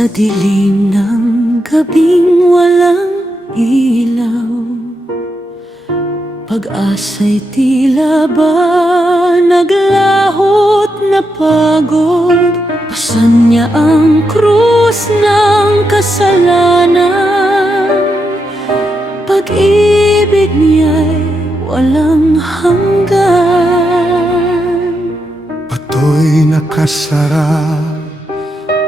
Sa dilim ng gabing walang ilaw, pag-asa'y tila ba naglahot na pagod. Pasan niya ang krus ng kasalanan, pag-ibig niya'y walang hanggan. Pato'y nakasara,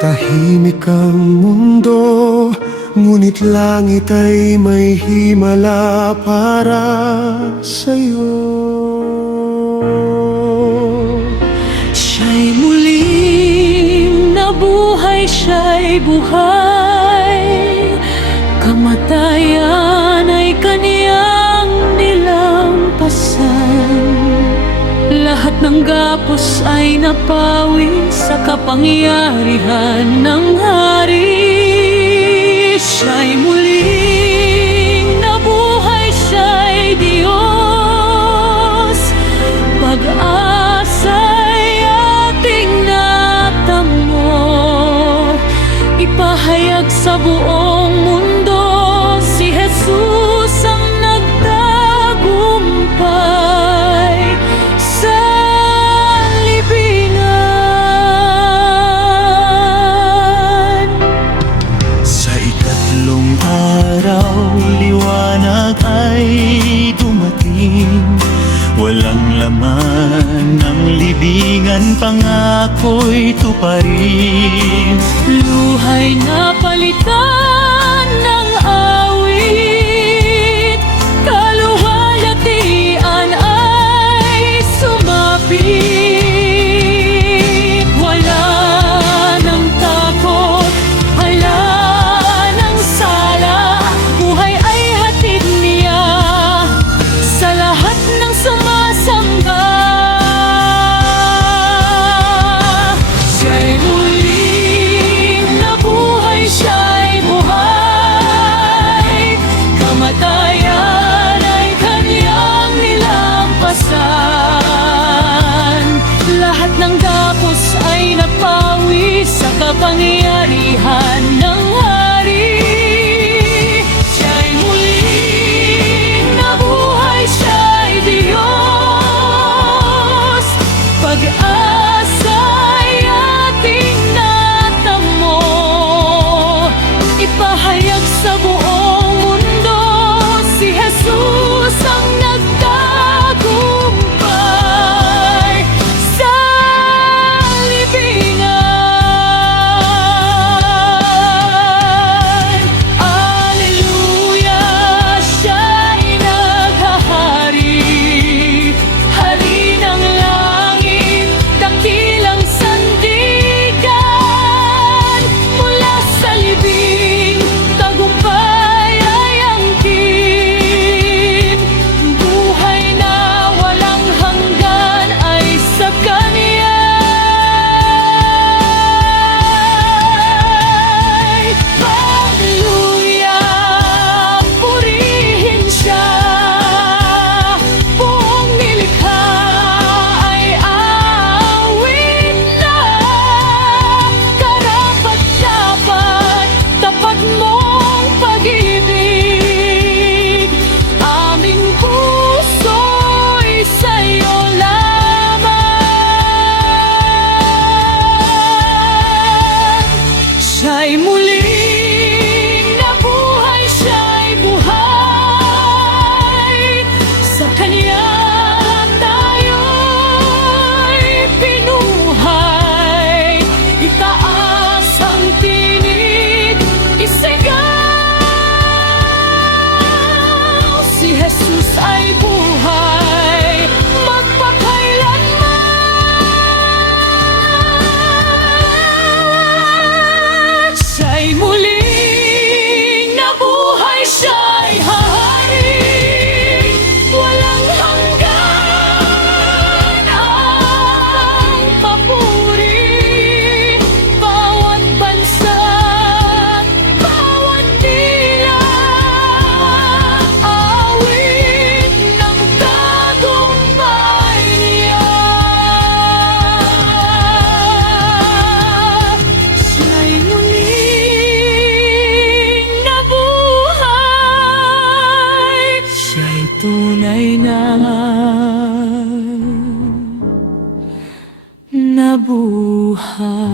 tahimik ang mundo, ngunit langit ay may himala para sa'yo. Siya'y muling nabuhay, siya'y buhay, kamatayan ay kaniyang nilampasan. Lahat ng gapos ay napawi sa kapangyarihan ng Hari. Siya'y muling nabuhay, siya'y Diyos, pag-asa'y ating natamo, ipahayag sa buong mundo si Jesus ang nagtagumpay sa libingan. Sa ikatlong araw, liwanag ay dumating. Walang laman ng libingan, pangako'y tuparin. Luhay na palitan ng awit, kaluwalhatian ay sumapit. Wala nang takot, wala nang sala, buhay ay hatid niya sa lahat ng sumasamba. Siya'y muling nabuhay, siya'y buhay, kamatayan ay kaniyang nilampasan. Lahat ng gapos ay napawi sa kapangyarihan ng Hari. Siya'y muling nabuhay, siya'y Diyos, pag-asa'y ating natamo, ipahayag sa buong mundo si Jesus ang nagtagumpay sa libingan. Alleluia, siya'y naghahari, hari ng langit, dakilang sandigan, mula sa libing, tagumpay na buhay.